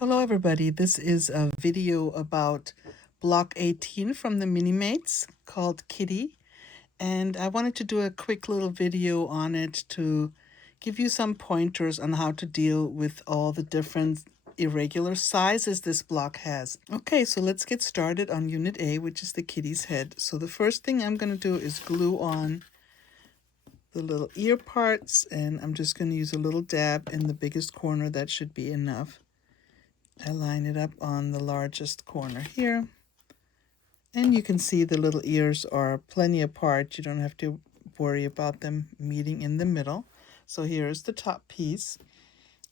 Hello everybody, this is a video about block 18 from the Minimates called Kitty, and I wanted to do a quick little video on it to give you some pointers on how to deal with all the different irregular sizes this block has. Okay, so let's get started on Unit A, which is the kitty's head. So the first thing I'm going to do is glue on the little ear parts, and I'm just going to use a little dab in the biggest corner. That should be enough. I line it up on the largest corner here, and you can see the little ears are plenty apart. You don't have to worry about them meeting in the middle. So here's the top piece,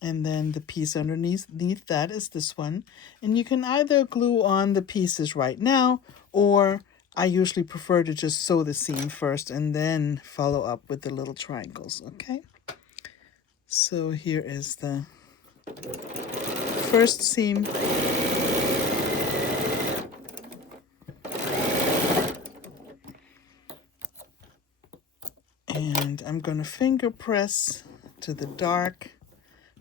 and then the piece underneath that is this one. And you can either glue on the pieces right now, or I usually prefer to just sew the seam first and then follow up with the little triangles, okay? So here is the first seam. And I'm going to finger press to the dark,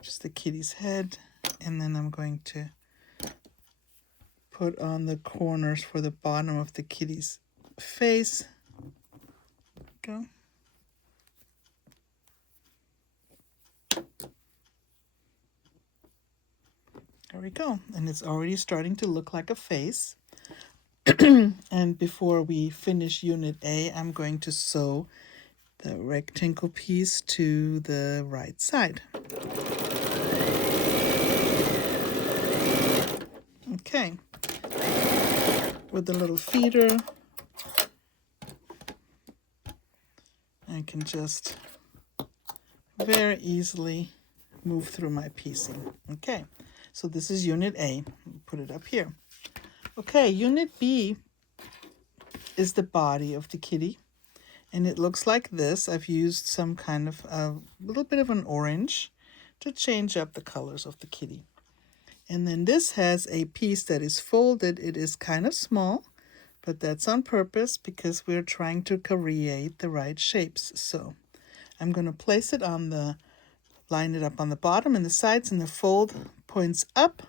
just the kitty's head, and then I'm going to put on the corners for the bottom of the kitty's face. Go. There we go. And it's already starting to look like a face. And before we finish Unit A, I'm going to sew the rectangle piece to the right side. Okay. With the little feeder, I can just very easily move through my piecing. Okay, so this is Unit A. Put it up here. Okay, Unit B is the body of the kitty, and it looks like this. I've used some kind of a little bit of an orange to change up the colors of the kitty. And then this has a piece that is folded. It is kind of small, but that's on purpose because we're trying to create the right shapes. So I'm going to place it on the, line it up on the bottom and the sides, and the fold points up.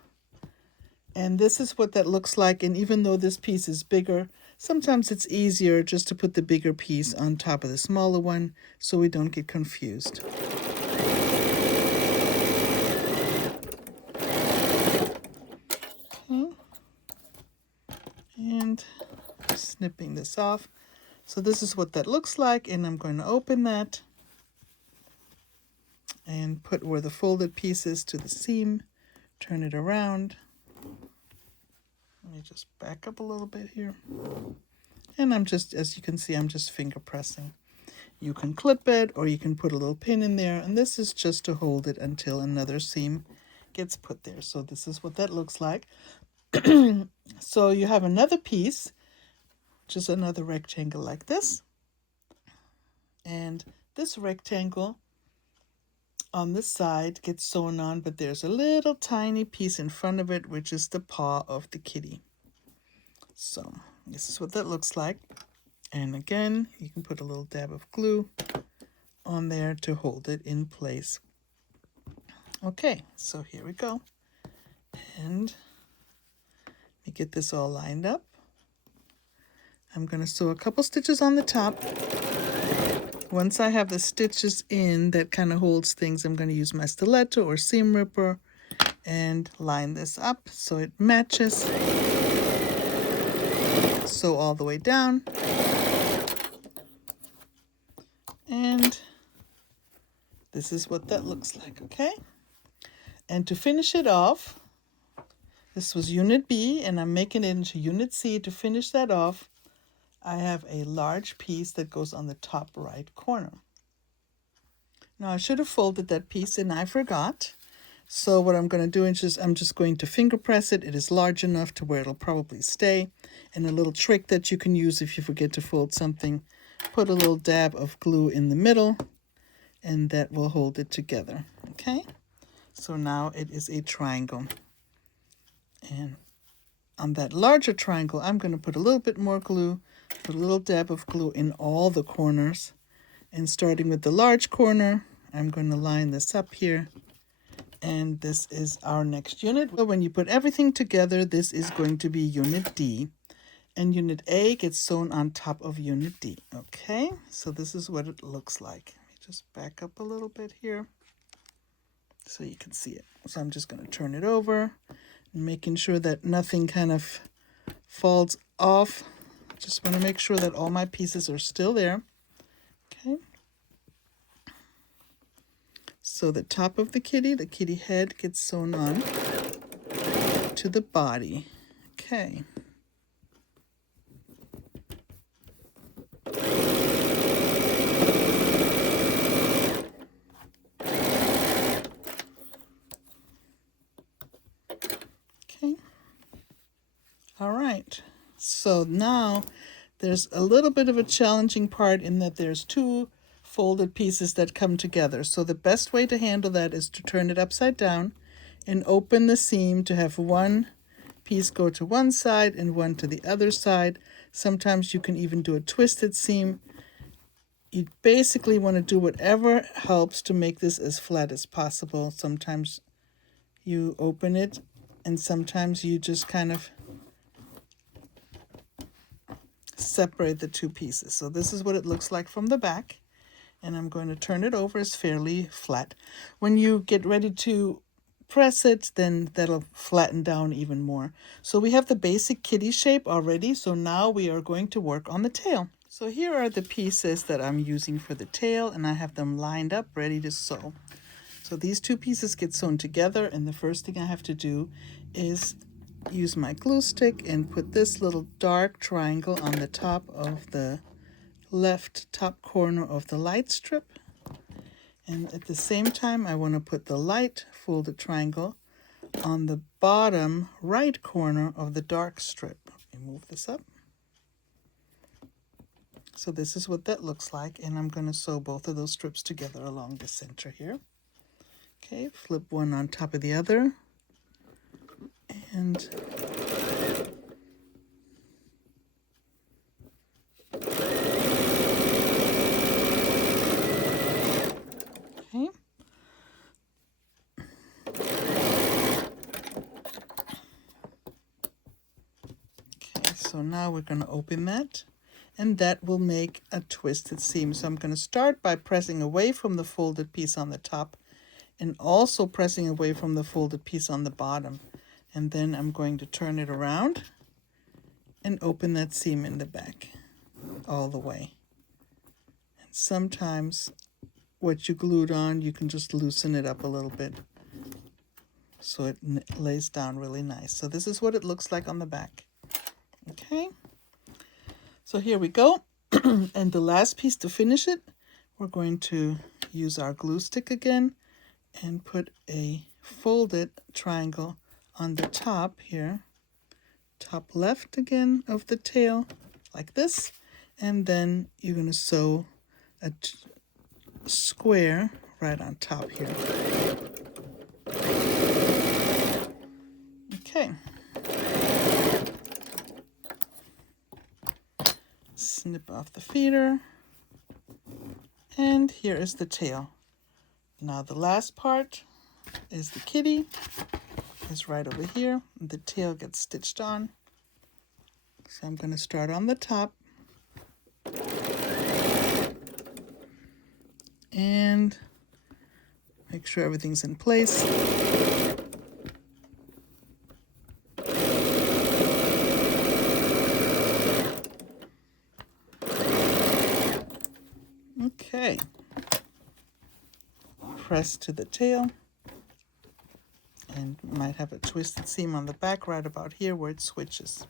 And this is what that looks like. And even though this piece is bigger, sometimes it's easier just to put the bigger piece on top of the smaller one so we don't get confused. Okay. And snipping this off. So this is what that looks like, and I'm going to open that and put where the folded piece is to the seam, turn it around. Let me just back up a little bit here. And I'm just, as you can see, I'm just finger pressing. You can clip it, or you can put a little pin in there, and this is just to hold it until another seam gets put there. So this is what that looks like. So you have another piece, just another rectangle like this. And this rectangle on this side gets sewn on, but there's a little tiny piece in front of it, which is the paw of the kitty. So this is what that looks like. And again, you can put a little dab of glue on there to hold it in place. Okay, so here we go. And let me get this all lined up. I'm going to sew a couple stitches on the top. Once I have the stitches in that kind of holds things, I'm going to use my stiletto or seam ripper and line this up so it matches. Sew all the way down. And this is what that looks like, okay? And to finish it off, this was Unit B, and I'm making it into Unit C. To finish that off, I have a large piece that goes on the top right corner. Now I should have folded that piece and I forgot. So what I'm going to do is I'm just going to finger press it. It is large enough to where it'll probably stay. And a little trick that you can use if you forget to fold something, put a little dab of glue in the middle, and that will hold it together. Okay? So now it is a triangle. And on that larger triangle, I'm going to put a little bit more glue, put a little dab of glue in all the corners. And starting with the large corner, I'm going to line this up here And this is our next unit. So when you put everything together, this is going to be Unit D. And Unit A gets sewn on top of Unit D. Okay, so this is what it looks like. Let me just back up a little bit here so you can see it. So I'm just going to turn it over, making sure that nothing kind of falls off. Just want to make sure that all my pieces are still there. Okay. So the top of the kitty head gets sewn on to the body. Okay. Okay. All right. So now there's a little bit of a challenging part in that there's two folded pieces that come together. So the best way to handle that is to turn it upside down and open the seam to have one piece go to one side and one to the other side. Sometimes you can even do a twisted seam. You basically want to do whatever helps to make this as flat as possible. Sometimes you open it and sometimes you just kind of separate the two pieces. So this is what it looks like from the back, and I'm going to turn it over. It's fairly flat. When you get ready to press it, then that'll flatten down even more. So we have the basic kitty shape already, so now we are going to work on the tail. So here are the pieces that I'm using for the tail, and I have them lined up ready to sew. So these two pieces get sewn together, and the first thing I have to do is use my glue stick and put this little dark triangle on the top of the left top corner of the light strip. And at the same time, I want to put the light folded triangle on the bottom right corner of the dark strip. Let me move this up. So this is what that looks like, and I'm going to sew both of those strips together along the center here. Okay, flip one on top of the other. And okay. Okay, so now we're going to open that, and that will make a twisted seam. So I'm going to start by pressing away from the folded piece on the top and also pressing away from the folded piece on the bottom. And then I'm going to turn it around and open that seam in the back all the way. And sometimes what you glued on, you can just loosen it up a little bit so it lays down really nice. So this is what it looks like on the back. Okay, so here we go. And the last piece to finish it, we're going to use our glue stick again and put a folded triangle on the top here, top left again of the tail, like this. And then you're going to sew a square right on top here. Okay. Snip off the feeder. And here is the tail. Now the last part is the kitty. Is right over here. The tail gets stitched on. So I'm going to start on the top. And make sure everything's in place. Okay. Press to the tail. And might have a twisted seam on the back right about here where it switches.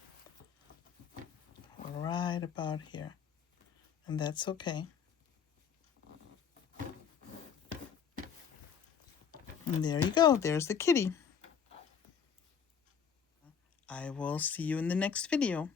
Right about here. And that's okay. And there you go. There's the kitty. I will see you in the next video.